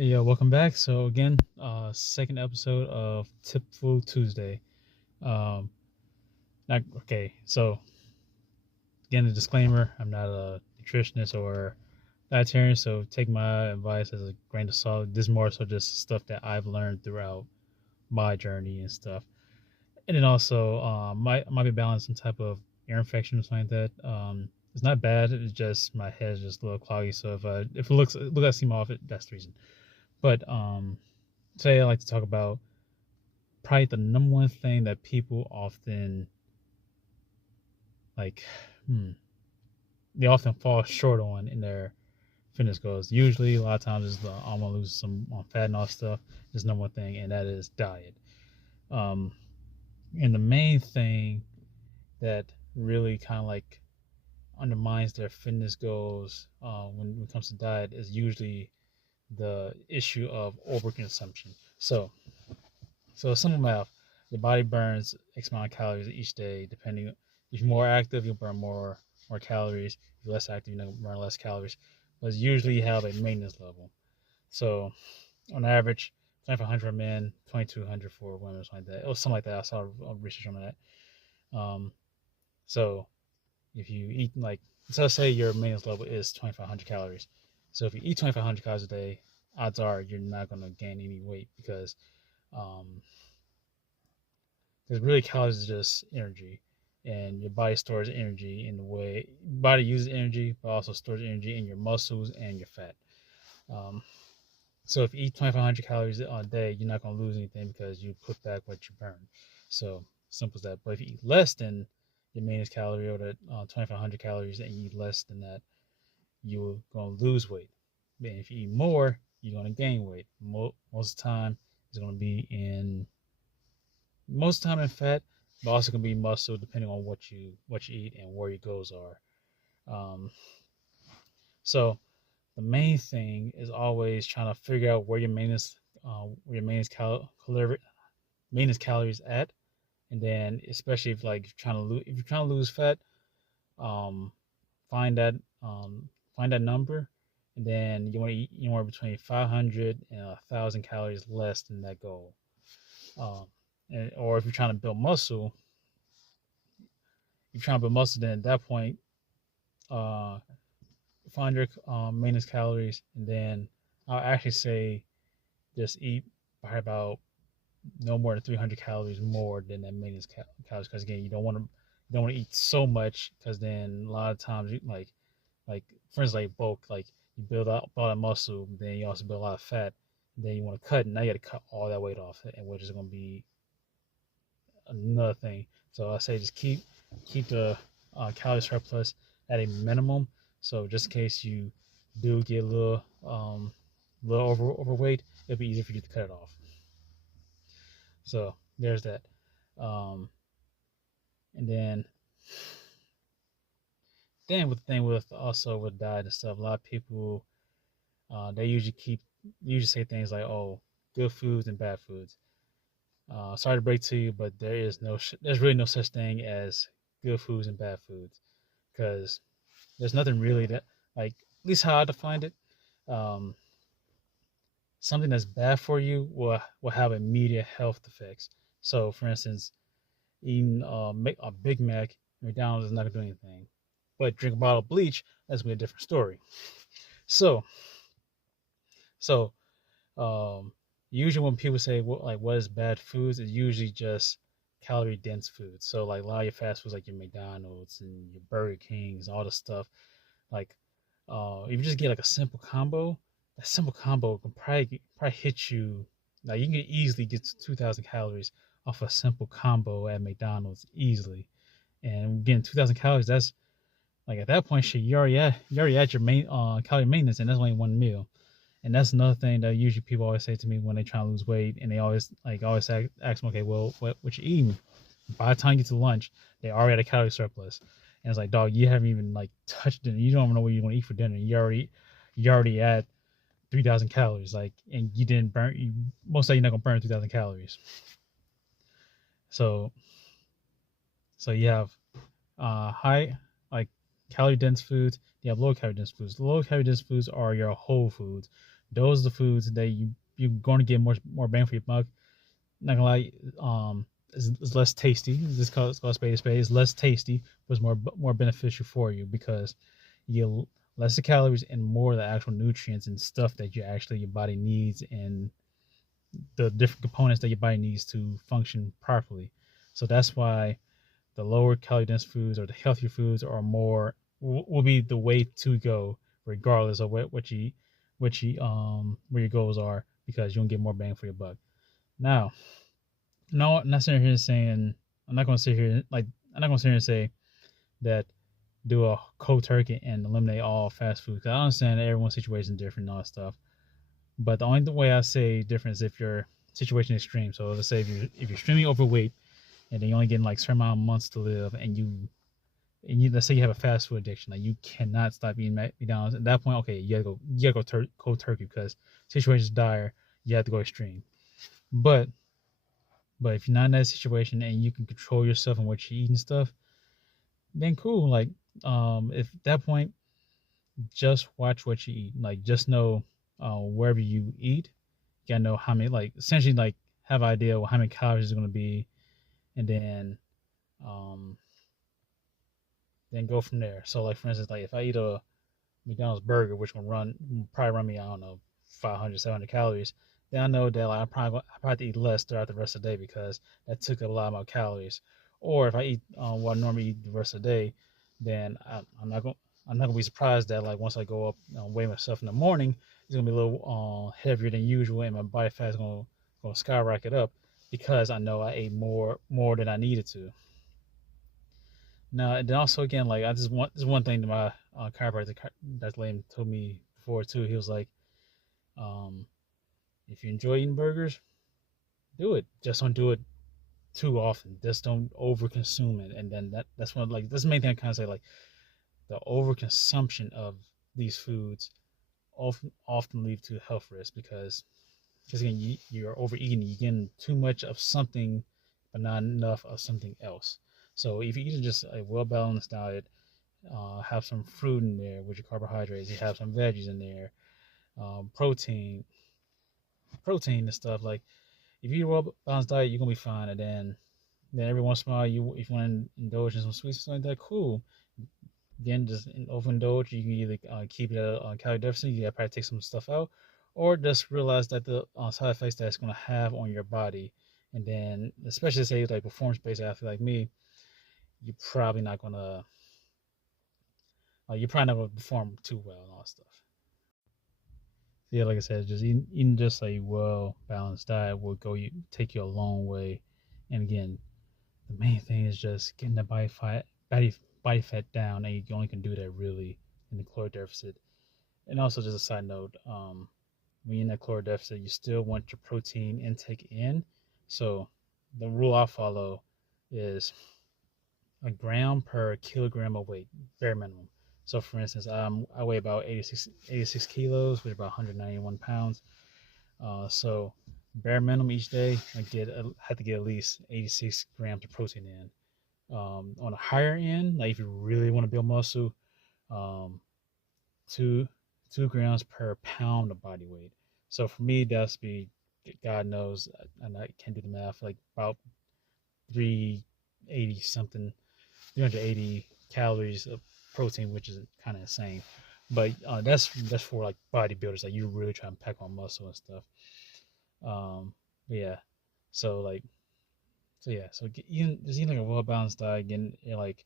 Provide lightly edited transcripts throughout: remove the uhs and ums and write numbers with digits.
Hey, yo, welcome back. So again, second episode of Tipful Tuesday. Um, not okay. So again, a disclaimer: I'm not a nutritionist or dietarian, so take my advice as a grain of salt. This is more so just stuff that I've learned throughout my journey and stuff. And then also, might be balanced some type of ear infection or something like that. It's not bad. It's just my head is just a little cloggy. So if it looks like I seem off, that's the reason. But today I like to talk about probably the number one thing that people often like hmm, they often fall short on in their fitness goals. Usually a lot of times is the I want to lose some fat and all stuff is number one thing, and that is diet. um and the main thing that really kind of like undermines their fitness goals when it comes to diet is usually the issue of overconsumption. So simple math, your body burns X amount of calories each day, depending. If you're more active, you'll burn more calories. If you're less active, you're gonna burn less calories. But usually you have a maintenance level. So on average, 2,500 for men, 2,200 for women, or something like that. It was something like that. I saw research on that. Um, so if you eat so let's say your maintenance level is 2,500 calories. So if you eat 2,500 calories a day, odds are you're not gonna gain any weight um, because really calories is just energy, and your body stores energy in the way body uses energy, but also stores energy in your muscles and your fat. Um, so if you eat 2,500 calories a day, you're not going to lose anything because you put back what you burn. So simple as that. But if you eat less than your maintenance calorie or the 2,500 calories and you eat less than that, you're going to lose weight. And if you eat more, you're going to gain weight. Most of the time, it's going to be in most time in fat, but also can be muscle depending on what you eat and where your goals are. Um, so the main thing is always trying to figure out where your maintenance calories at, and then especially if you're trying to lose fat, um, find that um, find that number, and then you want to eat anywhere between 500 and 1,000 calories less than that goal. Um, or if you're trying to build muscle, then at that point, uh, find your maintenance calories, and then I'll actually say just eat by about no more than 300 calories more than that maintenance calories. Because again, you don't want to eat so much, because then a lot of times like for instance like bulk, like you build up all that muscle, then you also build a lot of fat, then you want to cut, and now you got to cut all that weight off, and which is going to be another thing. So I say just keep the calorie surplus at a minimum. So just in case you do get a little overweight, it'll be easier for you to cut it off. So there's that. Um, and then with the thing with also with diet and stuff, a lot of people they usually say things like, "Oh, good foods and bad foods." Sorry to break to you, but there's really no such thing as good foods and bad foods, because there's nothing really that, like, at least how I defined it. Um, Something that's bad for you will have immediate health effects. So, for instance, eating a Big Mac, McDonald's is not gonna do anything, but drink a bottle of bleach, that's gonna be a different story. So, so um, usually when people say what is bad foods, it's usually just calorie dense foods. So like a lot of your fast foods, like your McDonald's and your Burger Kings, all the stuff. Like if you just get like a simple combo, that simple combo can probably hit you. Like you can easily get to 2,000 calories off a simple combo at McDonald's easily. And getting 2,000 calories, that's like at that point, shit, you already at your main calorie maintenance, and that's only one meal. And that's another thing that usually people always say to me when they try to lose weight, and they always ask me, okay, well, what you eating? By the time you get to lunch, they already had a calorie surplus, and it's like, dog, you haven't even like touched dinner. You don't even know what you want to eat for dinner. You already at 3,000 calories, like, and you didn't burn. Most likely you're not gonna burn 3,000 calories. So you have high like calorie dense foods. You have low calorie dense foods. The low calorie dense foods are your whole foods. Those are the foods that you're going to get more bang for your buck. Not gonna lie, it's less tasty. This called spade a spade. It's less tasty, but it's more beneficial for you because you less the calories and more of the actual nutrients and stuff that your body needs and the different components that your body needs to function properly. So that's why the lower calorie dense foods or the healthier foods are more will be the way to go regardless of what you where your goals are because you'll get more bang for your buck. Now, no, I'm not sitting here saying I'm not going to sit here like I'm not going to sit here and say that do a cold turkey and eliminate all fast food. Cause I understand that everyone's situation is different and all that stuff. But the only way I say different is if your situation is extreme. So let's say if you're extremely overweight and then you're only getting like a certain amount of months to live, and you let's say you have a fast food addiction, like you cannot stop eating McDonald's. At that point, okay, you gotta go cold turkey because situation's dire. You have to go extreme. But if you're not in that situation and you can control yourself and what you eat and stuff, then cool. Like if at that point, just watch what you eat. Like just know wherever you eat, you gotta know how many like essentially like have an idea of how many calories it's gonna be, and um then go from there. So like for instance, like if I eat a McDonald's burger, which will probably run me, I don't know, 500, 700 calories, then I know that like, I probably have to eat less throughout the rest of the day because that took a lot of my calories. Or if I eat what I normally eat the rest of the day, then I'm not gonna be surprised that like once I go up weigh myself in the morning, it's gonna be a little heavier than usual, and my body fat is gonna skyrocket up because I know I ate more than I needed to. Now, and then also again, like I just want this one thing that my chiropractor, Dr. Lane, told me before too. He was like, um, if you enjoy eating burgers, do it. Just don't do it too often. Just don't overconsume it. And then that's one like that's the main thing I kind of say like the overconsumption of these foods often lead to health risks because again you're overeating, you're getting too much of something, but not enough of something else. So if you eat just a well balanced diet, have some fruit in there with your carbohydrates. You have some veggies in there, protein and stuff. Like if you eat a well balanced diet, you're gonna be fine. And then every once in a while, if you want to indulge in some sweets or something like that, cool. Again, just overindulge. You can either keep it at a calorie deficit. You gotta probably take some stuff out, or just realize that the side effects that it's gonna have on your body. And then, especially say like performance-based athlete like me, you're probably not gonna you're probably not gonna perform too well and all that stuff. Yeah, like I said, just eating just a well balanced diet will take you a long way. And again, the main thing is just getting the body fat down, and you only can do that really in the caloric deficit. And also, just a side note, when you're in that caloric deficit, you still want your protein intake in. So the rule I follow is a gram per kilogram of weight, bare minimum. So for instance, I weigh about 86 kilos, which is about 191 pounds. So bare minimum each day, have to get at least 86 grams of protein in. On a higher end, like if you really want to build muscle, um, two 2 grams per pound of body weight. So for me, that's be God knows, and I can't do the math, like about 380 something, 380 calories of protein, which is kind of insane. But that's for like bodybuilders, like you really try and pack on muscle and stuff. Yeah. So like, so eating like a well balanced diet, getting like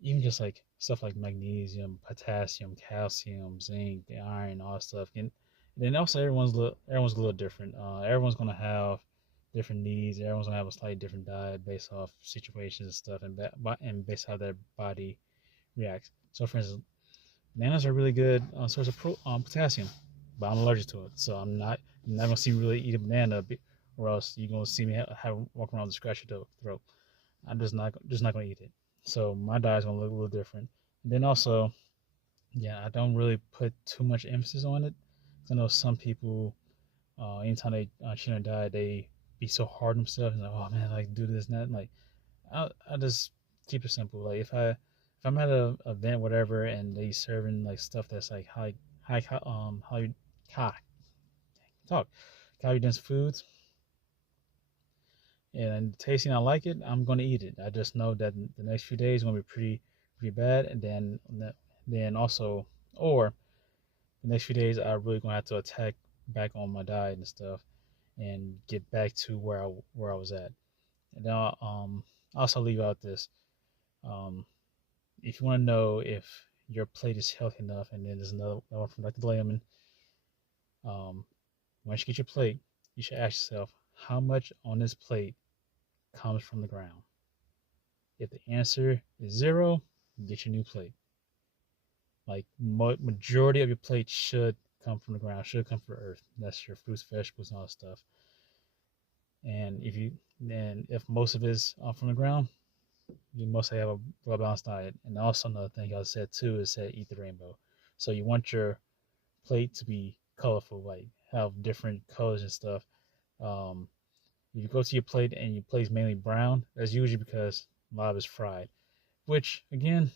even just like stuff like magnesium, potassium, calcium, zinc, iron, all that stuff. And then also everyone's a little different. Everyone's gonna have different needs. Everyone's gonna have a slightly different diet based off situations and stuff, and based how their body reacts. So for instance, bananas are really good source of potassium, but I'm allergic to it, so you're not gonna see me really eat a banana, or else you're gonna see me have walk around with a scratchy throat. I'm just not gonna eat it. So my diet's gonna look a little different. And then also, yeah, I don't really put too much emphasis on it. I know some people, anytime they cheat on a diet, they be so hard on themselves and like, oh man, like do this and that. And like, I just keep it simple. Like if I'm at a event, whatever, and they serving like stuff that's like high Ha, talk. Calorie dense foods, and tasting I like it, I'm gonna eat it. I just know that the next few days are gonna be pretty bad, and then also, or the next few days I really gonna have to attack back on my diet and stuff and get back to where I was at. And now also leave out this. Um, if you want to know if your plate is healthy enough, and then there's another one from Dr. Layman. Once you get your plate, you should ask yourself how much on this plate comes from the ground. If the answer is zero, get your new plate. Like majority of your plate should come from the ground, should come from the earth. That's your fruits, vegetables, and all that stuff. And if most of it is from the ground, you mostly have a well balanced diet. And also another thing I said too is that eat the rainbow. So you want your plate to be colorful, like have different colors and stuff. Um, if you go to your plate and your plate's mainly brown, that's usually because a lot of it's fried. Which again,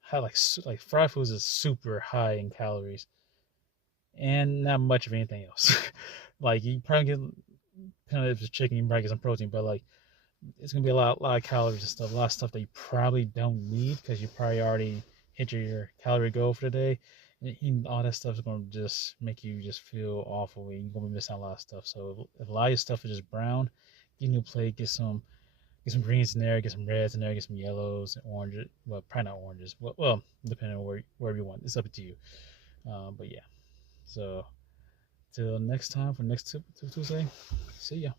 how like fried foods is super high in calories and not much of anything else. Like you probably get, kind of if it's chicken, you probably get some protein, but like it's gonna be a lot of calories and stuff, a lot of stuff that you probably don't need because you probably already hit your calorie goal for the day. And eating all that stuff is gonna just make you just feel awful, and you're gonna be missing a lot of stuff. So if a lot of your stuff is just brown, get a new plate, get some greens in there, get some reds in there, get some yellows and oranges. Well, probably not oranges. Well, depending on wherever you want, it's up to you. But yeah, so till next time for next Tuesday. See ya.